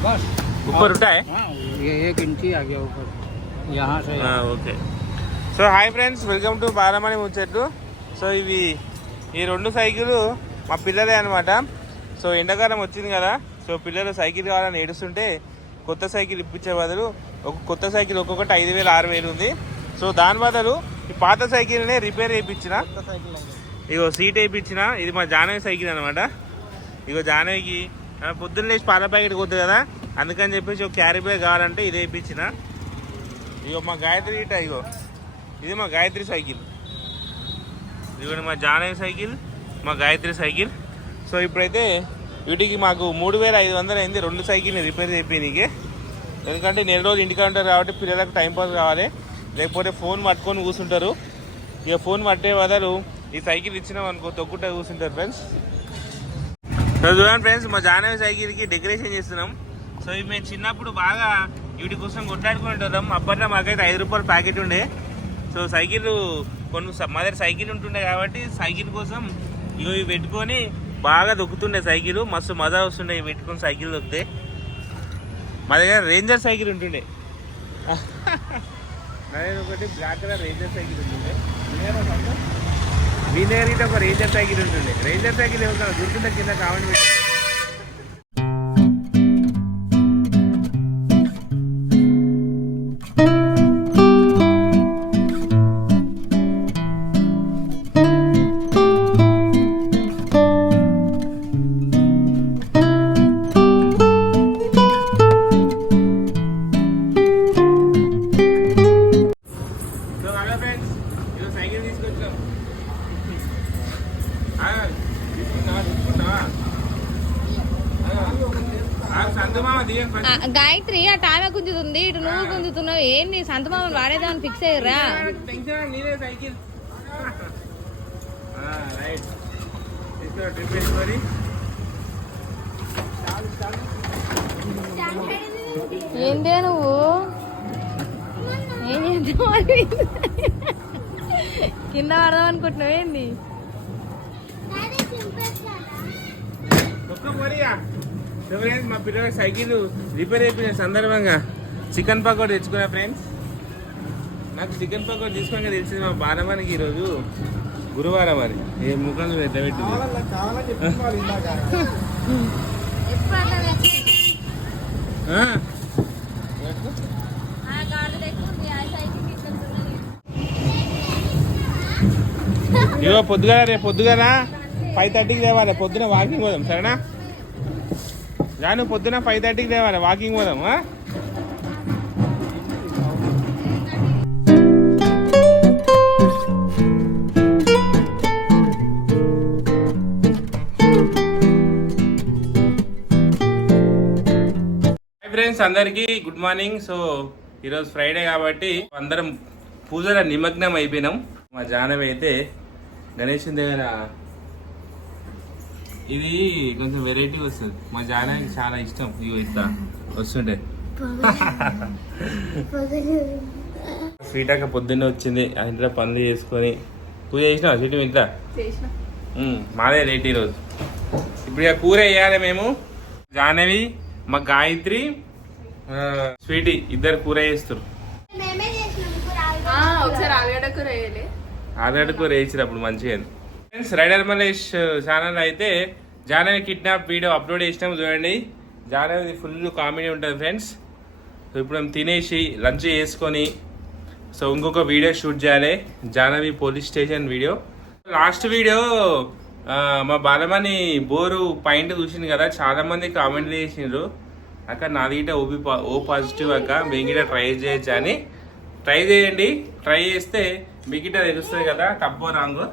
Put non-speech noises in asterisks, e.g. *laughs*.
बस ऊपर उठा है हाँ ये एक इंची आ गया ऊपर यहाँ से okay so hi friends welcome to Balamani ముచ్చట్లు సో ఇవి ఈ రెండు సైకిల్ మా పిల్లలే అనమాట సో ఎండాకాలం వచ్చింది కదా సో పిల్లలు సైకిల్ కావాలని ఏడుస్తుంటే కొత్త సైకిల్ ఇప్పించే బదులు ఒక కొత్త సైకిల్ ఒక్కొక్కటి ఐదు వేలు ఆరు వేలు ఉంది సో దాని బదులు ఈ పాత సైకిల్నే రిపేర్ చేయించిన ఇగో సీట్ వేయించిన ఇది మా జానవి సైకిల్ అనమాట ఇగో జానవికి ఆ, పొద్దున్న లేచి పాల ప్యాకెట్ కొద్ది కదా. అందుకని చెప్పేసి ఒక క్యారీ బ్యాగ్ కావాలంటే ఇది వేయించిన ఇగో మా గాయత్రి ఇట ఇగో. ఇది మా గాయత్రి సైకిల్. ఇదిగోండి మా జానయ్య సైకిల్ మా గాయత్రి సైకిల్. సో ఇప్పుడైతే వీటికి మాకు మూడు వేల ఐదు వందలు అయింది. రెండు సైకిల్ని రిపేర్ చేయడానికి ఎందుకంటే నెల రోజులు ఇంటికి ఉంటారు కాబట్టి పిల్లలకు టైం పాస్ కావాలి. లేకపోతే ఫోన్ పట్టుకొని కూర్చుంటారు. ఇక ఫోన్ పట్టే బదులు ఈ సైకిల్ ఇచ్చినాం అనుకో తొక్కుంటే కూర్చుంటారు ఫ్రెండ్స్. సో చూడండి ఫ్రెండ్స్ మా జానవి సైకిల్కి డెకరేషన్ చేస్తున్నాం. సో ఇవి మేము చిన్నప్పుడు బాగా వీటి కోసం కొట్లాడుకుంటాం అప్పట్లో మాకైతే ఐదు రూపాయల ప్యాకెట్ ఉండే. సో సైకిల్ కొన్ని స- మా దగ్గర సైకిల్ ఉంటుండే కాబట్టి సైకిల్ కోసం ఇవి పెట్టుకొని బాగా దొక్కుతుండే సైకిల్. మస్తు మజా వస్తుండే ఇవి పెట్టుకొని సైకిల్ దొక్కితే. మా దగ్గర రేంజర్ సైకిల్ ఉంటుండే. *laughs* నా ఒకటి బ్లాక్ కలర్ రేంజర్ సైకిల్ ఉంటుండే. మీ దగ్గర ఇటు ఒక రేంజర్ సైకిల్ ఉంటుంది. రేంజర్ సైకిల్ ఏమన్నా గుర్తుంటే కింద కామెంట్ పెట్టి గాయత్రి అటు ఆమె గుంజుతుంది ఇటు నువ్వు గుంజుతున్నావు ఏంది? సంతమామని వాడేదామని ఫిక్స్ అయ్యరా? ఏందే నువ్వు? ఏం చేద్దాం కింద పడదాం అనుకుంటున్నావు ఏంది? ఫ్రెండ్స్ మా పిల్లల సైకిల్ రిపేర్ అయిపోయిన సందర్భంగా చికెన్ పకోడీ తెచ్చుకున్నా ఫ్రెండ్స్. నాకు చికెన్ పకోడీ తీసుకోగా తెలిసింది మా బాలమానికి ఈరోజు గురువారం మరి. ఏ ముఖం ఎట్లా పెట్టింది? ఆ? ఇగో పొద్దుగా రేపు పొద్దుగాన ఫైవ్ థర్టీకి లేవాలి. పొద్దున వాకింగ్ పోదాం సరేనా? జాను పొద్దున ఫైవ్ థర్టీకి లేవాలి వాకింగ్ పోదామా ఆ? ఫ్రెండ్స్ అందరికీ గుడ్ మార్నింగ్ సో ఈరోజు ఫ్రైడే కాబట్టి అందరం పూజల నిమగ్నం అయిపోయినాం మా జానవి అయితే గణేష్ దగ్గర ఇది కొంచెం వెరైటీ వస్తుంది. మా జానవికి చాలా ఇష్టం ఇవి ఇట్లా వస్తుంటే. స్వీట్ అక్క పొద్దున్నే వచ్చింది ఆ ఇంట్లో పనులు చేసుకొని. పూజ చేసినావా స్వీట్ ఇంట్లో? మాదే లేట్ ఈరోజు ఇప్పుడు ఇక కూర వేయాలి మేము. జాహ్నవి మా గాయత్రి స్వీటీ ఇద్దరు కూర చేస్తారు ఆలుగడ్డ కూర. వేయాలి. ఆల్రెడీ కూర వేసినప్పుడు మంచిగా ఫ్రెండ్స్ రైడర్ మలేష్ ఛానల్ అయితే జానవి కిడ్నాప్ వీడియో అప్లోడ్ చేసినాము చూడండి. జానవి ఫుల్ కామెడీ ఉంటుంది ఫ్రెండ్స్ సో ఇప్పుడు మేము తినేసి లంచ్ చేసుకొని సో ఇంకొక వీడియో షూట్ చేయాలి. Jahnavi police station video last video మా బాలమని బోరు పాయింట్ చూసింది కదా చాలామంది కామెంట్లు చేసిండ్రు. అక్క నాది గిట ఓపి పా- ఓ పాజిటివ్ అక్క మేము గిట్ట ట్రై చేయొచ్చు అని. ట్రై చేయండి. ట్రై చేస్తే మీకు గిట్ట తెలుస్తుంది కదా తప్పో రాంగో.